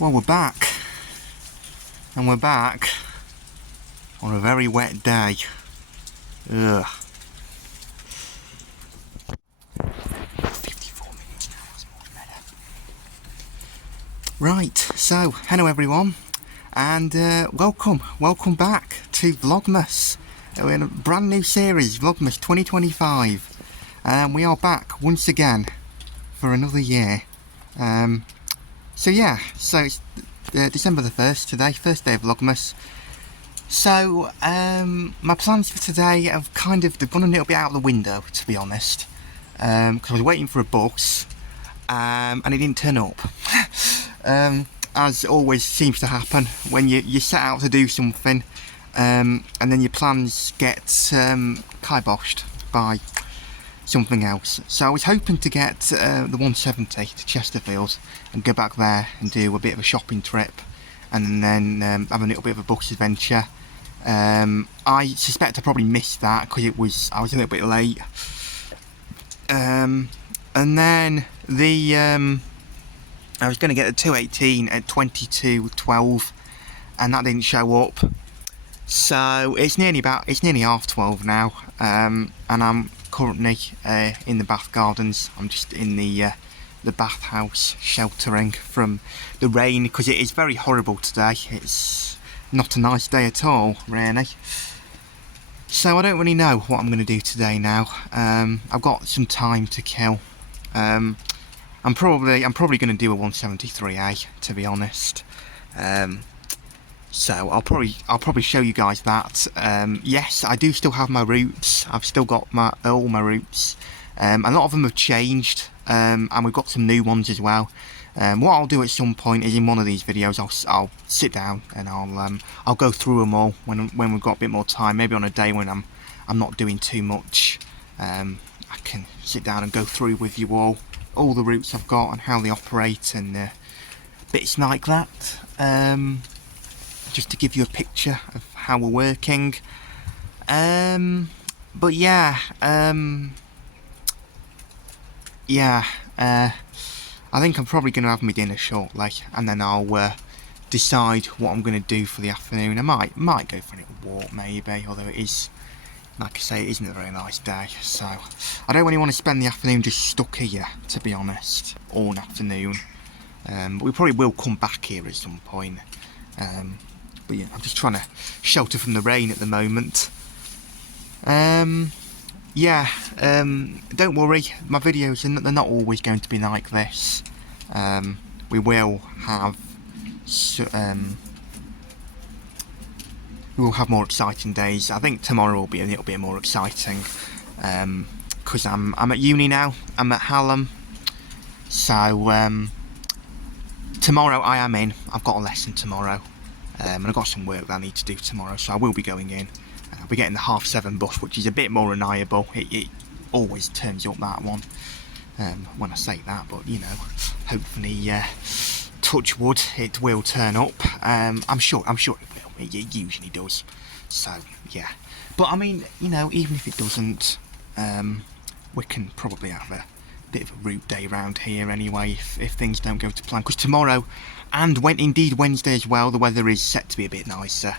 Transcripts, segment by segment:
Well, we're back, and we're back on a very wet day. Ugh. 54 minutes now, that's much better. Right, so hello everyone, and welcome back to Vlogmas. We're in a brand new series, Vlogmas 2025, and we are back once again for another year. So it's December the 1st today, first day of Vlogmas. So my plans for today have they've gone a little bit out of the window, to be honest, because I was waiting for a bus and it didn't turn up. As always seems to happen when you set out to do something and then your plans get kiboshed by something else. So I was hoping to get the 170 to Chesterfield and go back there and do a bit of a shopping trip, and then have a little bit of a bus adventure. I suspect I probably missed that because I was a little bit late. And then I was going to get the 218 at 22:12, and that didn't show up. So it's nearly 12:30 now, and I'm currently in the Bath Gardens. I'm just in the bathhouse, sheltering from the rain because it is very horrible today. It's not a nice day at all, really. So I don't really know what I'm going to do today now. I've got some time to kill. I'm probably going to do a 173A, to be honest. So I'll probably show you guys that. Yes, I do still have my routes. I've still got all my routes. A lot of them have changed, and we've got some new ones as well. What I'll do at some point is in one of these videos I'll sit down and I'll go through them all when we've got a bit more time. Maybe on a day when I'm not doing too much. I can sit down and go through with you all the routes I've got and how they operate and bits like that. Just to give you a picture of how we're working. But yeah, I think I'm probably going to have my dinner shortly, and then I'll decide what I'm going to do for the afternoon. I might go for a little walk maybe, although it is, like I say, it isn't a very nice day, so I don't really want to spend the afternoon just stuck here, to be honest, all afternoon. But we probably will come back here at some point. But yeah, I'm just trying to shelter from the rain at the moment. Don't worry, my videos they're not always going to be like this. We will have more exciting days. I think tomorrow will be a little bit more exciting because I'm at uni now. I'm at Hallam, so tomorrow I am in. I've got a lesson tomorrow. And I've got some work that I need to do tomorrow, so I will be going in. I'll be getting the 7:30 bus, which is a bit more reliable. It always turns up, that one, when I say that, but you know, hopefully, touch wood, it will turn up. I'm sure it will. It usually does. So yeah, but I mean, you know, even if it doesn't, we can probably have a bit of a route day around here anyway if things don't go to plan, because tomorrow and indeed Wednesday as well, the weather is set to be a bit nicer.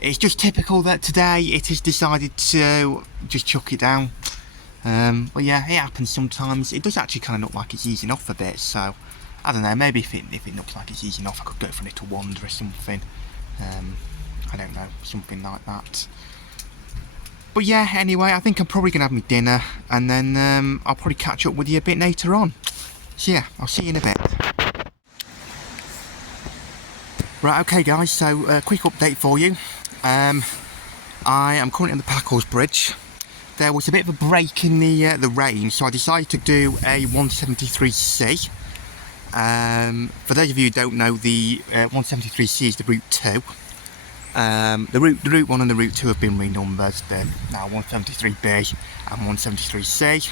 It's just typical that today it has decided to just chuck it down. But yeah, it happens sometimes. It does actually kind of look like it's easing off a bit, so I don't know, maybe if it looks like it's easing off, I could go for a little wander or something. I don't know, something like that. But yeah, anyway, I think I'm probably going to have my dinner, and then I'll probably catch up with you a bit later on. So yeah, I'll see you in a bit. Right, okay guys, so quick update for you. I am currently on the Packhorse Bridge. There was a bit of a break in the rain, so I decided to do a 173C. For those of you who don't know, the 173C is the Route 2. The Route 1 and the Route 2 have been renumbered. They're now 173B and 173C.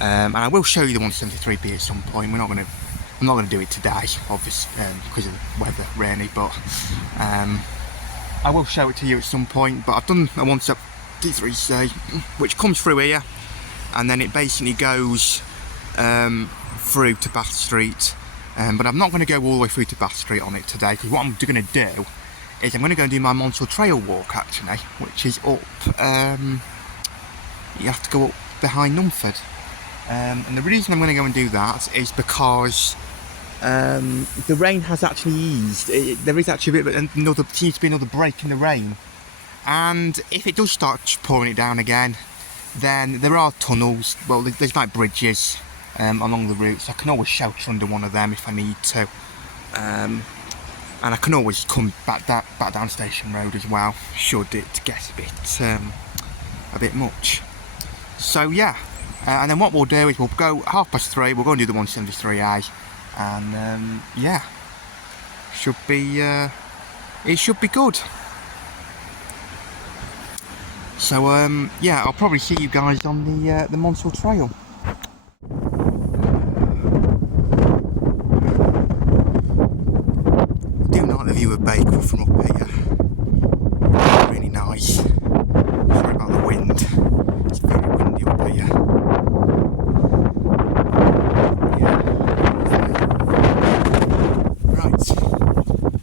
And I will show you the 173B at some point. I'm not going to do it today, obviously, because of the weather, really, but I will show it to you at some point. But I've done a 173C, which comes through here, and then it basically goes through to Bath Street, but I'm not going to go all the way through to Bath Street on it today, because what I'm going to do is I'm going to go and do my Monsell Trail walk actually, which is up, you have to go up behind Numford. And the reason I'm going to go and do that is because the rain has actually eased. There is actually a bit of seems to be another break in the rain. And if it does start pouring it down again, then there are tunnels, well there's like bridges along the routes. I can always shelter under one of them if I need to. And I can always come back down Station Road as well, should it get a bit much. So yeah, and then what we'll do is we'll go 3:30, we'll go and do the 173A, and yeah, it should be good. So yeah, I'll probably see you guys on the Monsell Trail. I do like the view of Bakewell from up here. Really nice. Sorry about the wind. It's very windy up here. Yeah. Right.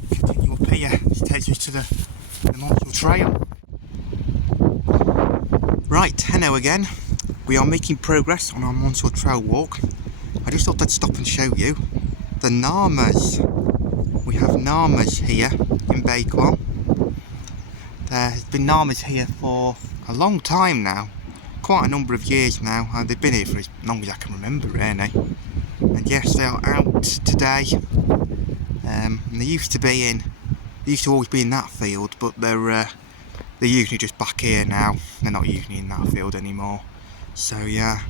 Continue up here. This takes us to the Monsell Trail. Right, hello again. We are making progress on our Monsell Trail walk. I just thought I'd stop and show you the Narmas. We have Narmas here in Bakewell. There has been Narmas here for a long time now, quite a number of years now, and they've been here for as long as I can remember really. And yes, they are out today. And they used to always be in that field, but they're usually just back here now. They're not usually in that field anymore. So yeah,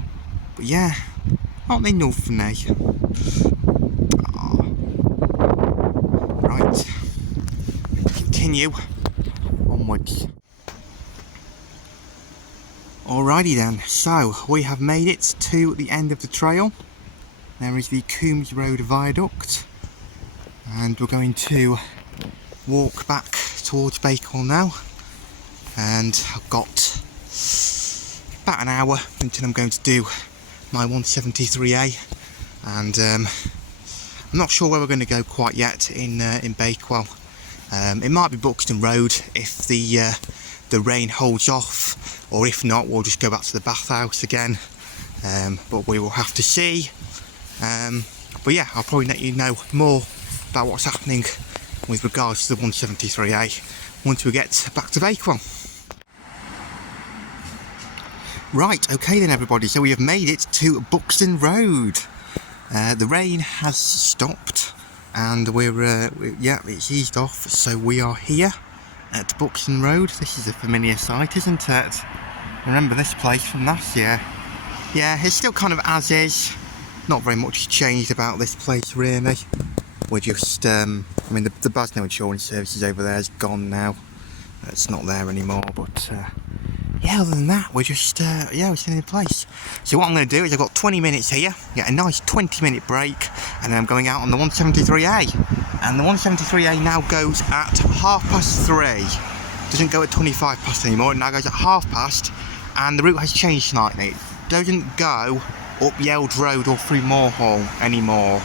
but yeah, aren't they lovely? Oh. Right, continue onwards. Alrighty then, so we have made it to the end of the trail. There is the Coombs Road Viaduct, and we're going to walk back towards Bakewell now. And I've got about an hour until I'm going to do my 173A, and I'm not sure where we're going to go quite yet in Bakewell. It might be Buxton Road if the rain holds off, or if not we'll just go back to the bathhouse again, but we will have to see. But yeah, I'll probably let you know more about what's happening with regards to the 173A once we get back to Bakewell. Right, okay then everybody, so we have made it to Buxton Road. The rain has stopped and yeah, it's eased off, so we are here at Buxton Road. This is a familiar sight, isn't it? Remember this place from last year? Yeah, it's still kind of as is. Not very much changed about this place really. We're just, I mean the Basno Insurance Services over there is gone now. It's not there anymore, but yeah, other than that, we're just, yeah, we're still in place. So what I'm going to do is I've got 20 minutes here, get a nice 20-minute break, and then I'm going out on the 173A. And the 173A now goes at 3:30. Doesn't go at 25 past anymore, it now goes at past, and the route has changed slightly. It doesn't go up Yeld Road or through Moorhall anymore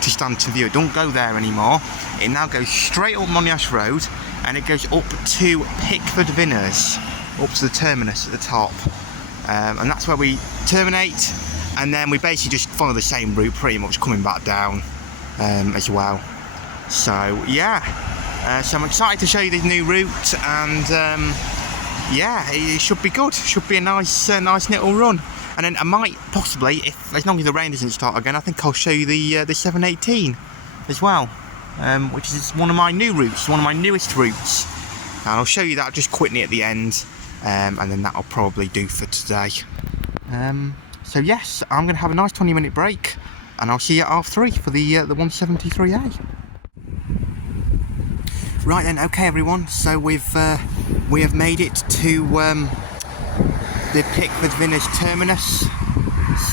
to Stanton View. It don't go there anymore. It now goes straight up Monyash Road, and it goes up to Pickford Vinners, up to the terminus at the top, and that's where we terminate, and then we basically just follow the same route pretty much coming back down as well. So yeah, so I'm excited to show you this new route, and yeah, it should be good. Should be a nice little run. And then I might possibly, if as long as the rain doesn't start again, I think I'll show you the 718 as well, which is one of my new routes, one of my newest routes, and I'll show you that just quickly at the end, and then that'll probably do for today. So yes, I'm going to have a nice 20-minute break, and I'll see you at 3:30 for the 173A. Right then, okay everyone, so we have made it to the Pickford Vinners terminus.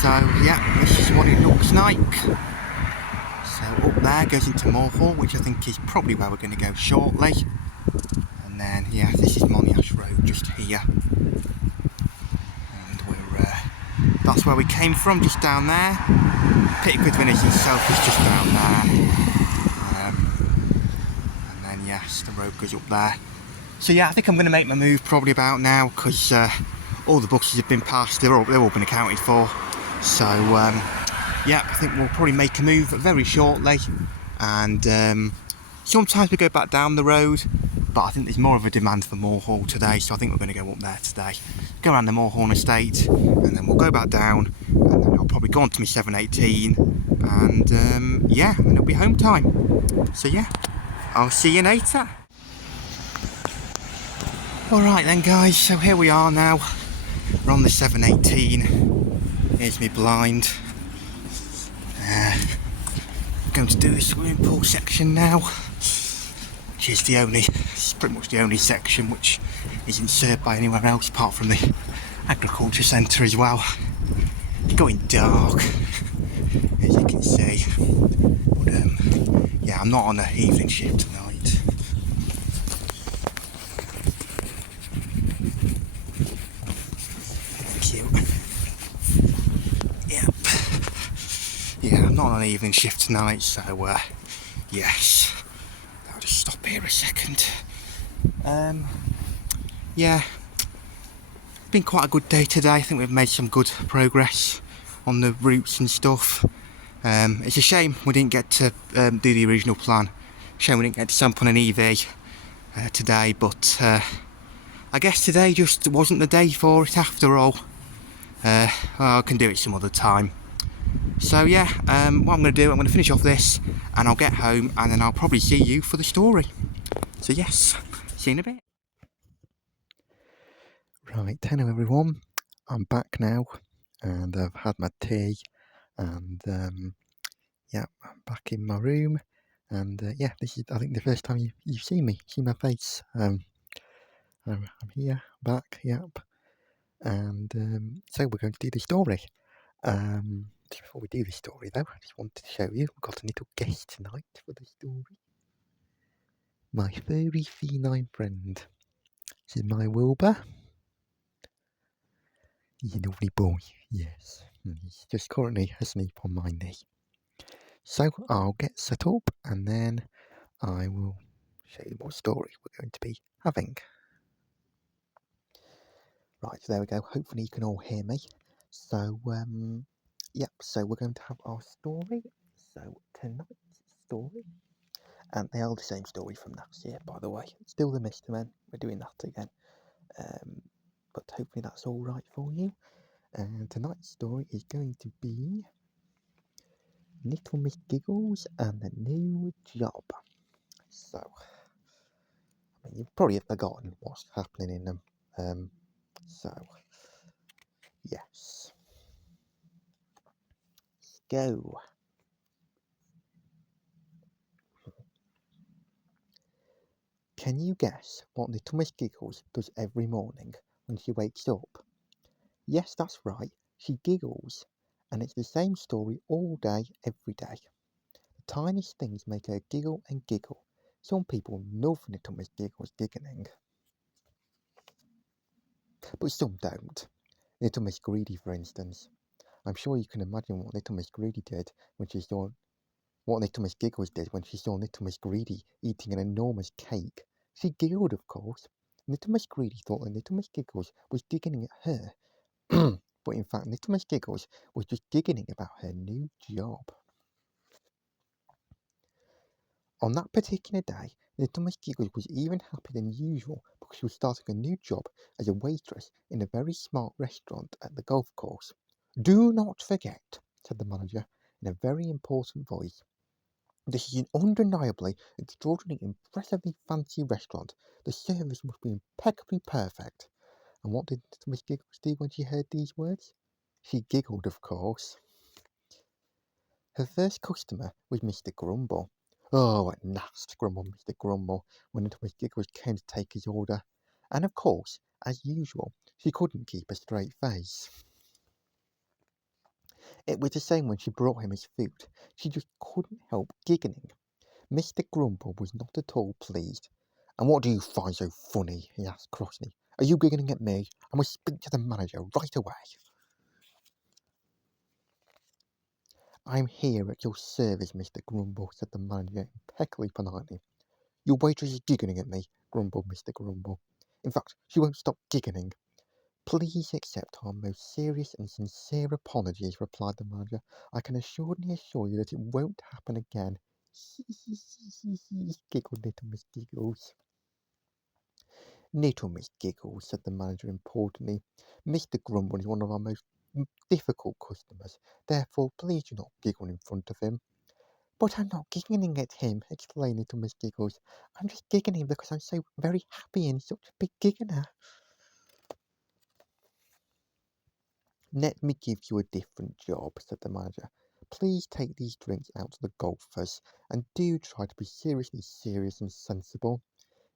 So yeah, this is what it looks like. So up there goes into Moorhall, which I think is probably where we're going to go shortly. And then yeah, this is Monyash Road just here. And we're that's where we came from, just down there. Pickford Village itself is just down there. And then yes, the road goes up there. So yeah, I think I'm going to make my move probably about now, because all the buses have been passed, they've all been accounted for. So yeah, I think we'll probably make a move very shortly. And sometimes we go back down the road, but I think there's more of a demand for Moorhall today, so I think we're going to go up there today. Go around the Moorhall estate, and then we'll go back down, and then I'll probably go on to my 718, and yeah, and it'll be home time. So yeah, I'll see you later. Alright then guys, so here we are now. We're on the 718. Here's my blind. Going to do the swimming pool section now, which is it's pretty much the only section which isn't served by anywhere else apart from the agriculture centre as well. It's going dark, as you can see. But yeah, I'm not on an evening shift tonight. Yeah, I'm not on an evening shift tonight, so yes. I'll just stop here a second. Yeah, been quite a good day today. I think we've made some good progress on the routes and stuff. It's a shame we didn't get to do the original plan. Shame we didn't get to sample an EV today, but I guess today just wasn't the day for it after all. Well, I can do it some other time. So yeah, what I'm going to do, I'm going to finish off this and I'll get home, and then I'll probably see you for the story. So yes, see you in a bit. Right, hello everyone, I'm back now and I've had my tea, and yeah, I'm back in my room, and yeah, this is I think the first time you've seen me, seen my face. I'm here, back, yep, and so we're going to do the story. Just before we do the story though, I just wanted to show you, we've got a little guest tonight for the story. My furry feline friend. This is my Wilbur. He's a lovely boy, yes. He's just currently asleep on my knee. So I'll get set up and then I will show you what story we're going to be having. Right, so there we go. Hopefully you can all hear me. So, yep, so we're going to have our story. So tonight's story, and they are the same story from last year, by the way. Still the Mr. Men. We're doing that again. But hopefully that's all right for you. And tonight's story is going to be Little Miss Giggles and the New Job. So, I mean, you've probably forgotten what's happening in them. So, yes. Let's go. Can you guess what Little Miss Giggles does every morning when she wakes up? Yes, that's right, she giggles, and it's the same story all day, every day. The tiniest things make her giggle and giggle. Some people love Little Miss Giggles giggling, but some don't. Little Miss Greedy, for instance. I'm sure you can imagine what Little Miss Greedy did when she saw what Little Miss Giggles did when she saw Little Miss Greedy eating an enormous cake. She giggled, of course. Little Miss Greedy thought that Little Miss Giggles was giggling at her. But in fact, Little Miss Giggles was just giggling about her new job. On that particular day, Little Miss Giggles was even happier than usual because she was starting a new job as a waitress in a very smart restaurant at the golf course. Do not forget, said the manager in a very important voice. This is an undeniably, extraordinarily, impressively fancy restaurant. The service must be impeccably perfect. And what did Miss Giggles do when she heard these words? She giggled, of course. Her first customer was Mr. Grumble. Oh, at last, grumbled Mr. Grumble when Little Miss Giggles came to take his order. And of course, as usual, she couldn't keep a straight face. It was the same when she brought him his food. She just couldn't help giggling. Mr. Grumble was not at all pleased. And what do you find so funny? He asked crossly. Are you giggling at me? I must speak to the manager right away. I'm here at your service, Mr. Grumble, said the manager impeccably politely. Your waitress is giggling at me, grumbled Mr. Grumble. In fact, she won't stop giggling. Please accept our most serious and sincere apologies, replied the manager. I can assuredly assure you that it won't happen again. Giggled little Miss Giggles. Little Miss Giggles, said the manager importantly. Mr. Grumble is one of our most difficult customers. Therefore, please do not giggle in front of him. But I'm not giggling at him, explained little Miss Giggles. I'm just giggling because I'm so very happy and such a big giggler. Let me give you a different job, said the manager. Please take these drinks out to the golfers, and do try to be seriously serious and sensible.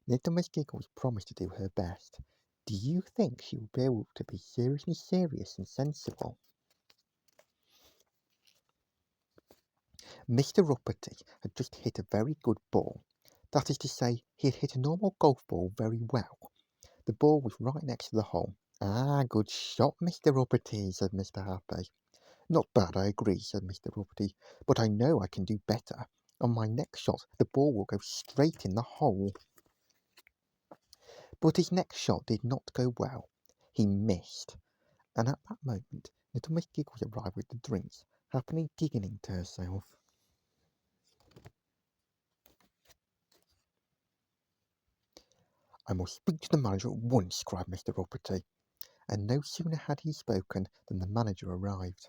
Little Miss Giggles promised to do her best. Do you think she will be able to be seriously serious and sensible? Mr. Uppity had just hit a very good ball. That is to say, he had hit a normal golf ball very well. The ball was right next to the hole. Ah, good shot, Mr. Uppity, said Mr. Happy. Not bad, I agree, said Mr. Uppity, but I know I can do better. On my next shot, the ball will go straight in the hole. But his next shot did not go well. He missed, and at that moment, little Miss Giggles arrived with the drinks, happily giggling to herself. I must speak to the manager at once, cried Mr. Uppity, and no sooner had he spoken than the manager arrived.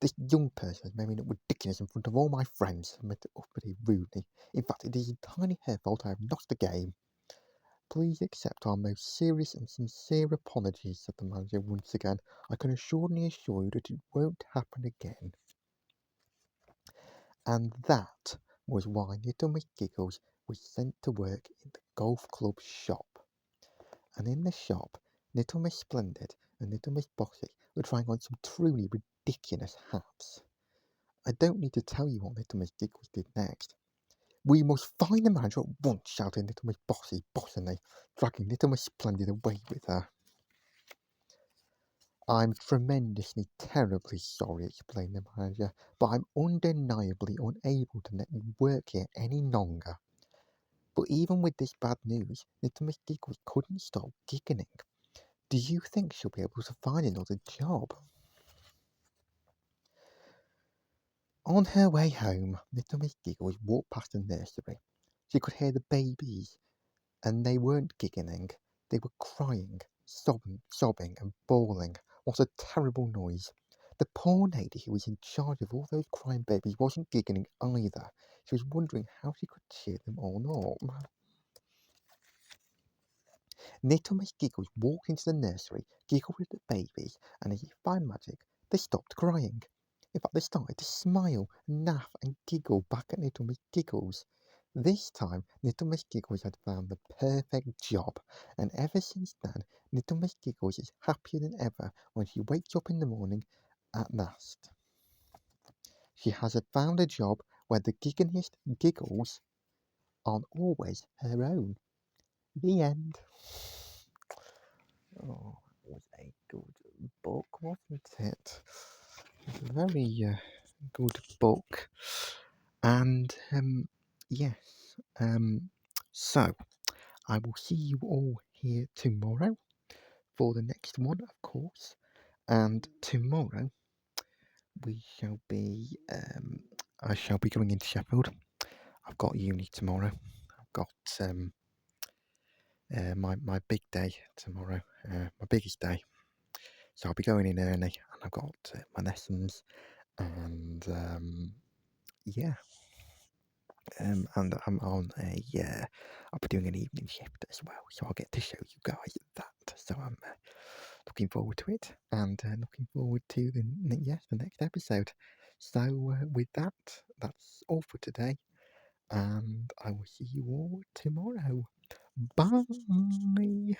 This young person has made me look ridiculous in front of all my friends, said Mr. Uppity rudely. In fact, it is entirely her fault I have lost the game. Please accept our most serious and sincere apologies, said the manager once again. I can assuredly assure you that it won't happen again. And that was why little Miss Giggles was sent to work in the golf club shop. And in the shop, little Miss Splendid and little Miss Bossy were trying on some truly ridiculous hats. I don't need to tell you what little Miss Giggles did next. We must find the manager at once, shouted little Miss Bossy bossily, dragging little Miss Splendid away with her. I'm tremendously, terribly sorry, explained the manager, but I'm undeniably unable to let you work here any longer. But even with this bad news, little Miss Giggles couldn't stop giggling. Do you think she'll be able to find another job? On her way home, little Miss Giggles walked past the nursery. She could hear the babies, and they weren't giggling. They were crying, sobbing and bawling. What a terrible noise. The poor lady who was in charge of all those crying babies wasn't giggling either. She was wondering how she could cheer them all up. Little Miss Giggles walked into the nursery, giggled with the babies, and as if by magic, they stopped crying. In fact, they started to smile, laugh, and giggle back at Little Miss Giggles. This time, Little Miss Giggles had found the perfect job, and ever since then, Little Miss Giggles is happier than ever when she wakes up in the morning at last. She has found a job where the giggliest giggles aren't always her own. The end. Oh, it was a good book, wasn't it? It's a very good book. And, yes. So, I will see you all here tomorrow for the next one, of course. And tomorrow, we shall be, I shall be going into Sheffield. I've got uni tomorrow. I've got, my big day tomorrow, my biggest day. So I'll be going in early, and I've got my lessons, and yeah, and I'm on I'll be doing an evening shift as well, so I'll get to show you guys that. So I'm looking forward to it, and looking forward to the next episode. So with that, that's all for today, and I will see you all tomorrow. Bye.